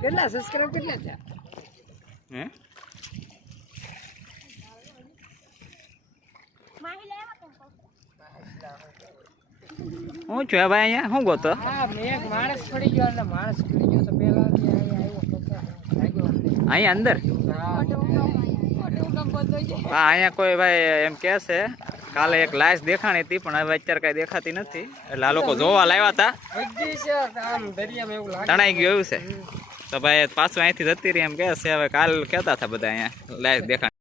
કેટલા સબસ્ક્રાઇબ કેટલા છે હે હું છું ભાઈ અહીંયા શું ગોતો હા મેં એક માણસ પડી ગયો એટલે માણસ પડી ગયો તો પેલા બી અહીંયા આવ્યો પછી લાગ્યો અમને. અહીંયા અંદર હા હા અહીંયા કોઈ ભાઈ એમ કહે છે કાલે એક લાશ દેખાણી હતી પણ હવે અત્યારે કઈ દેખાતી નથી એટલે આ લોકો જોવા લાવ્યા હતા બધી છે આમ દરિયામાં એવું લાગે તણાઈ ગયું એવું છે તો ભાઈ પાછું અહીંથી જતી રહી એમ કહે છે હવે કાલ કહેતા હતા બધા અહીંયા લાશ દેખાણી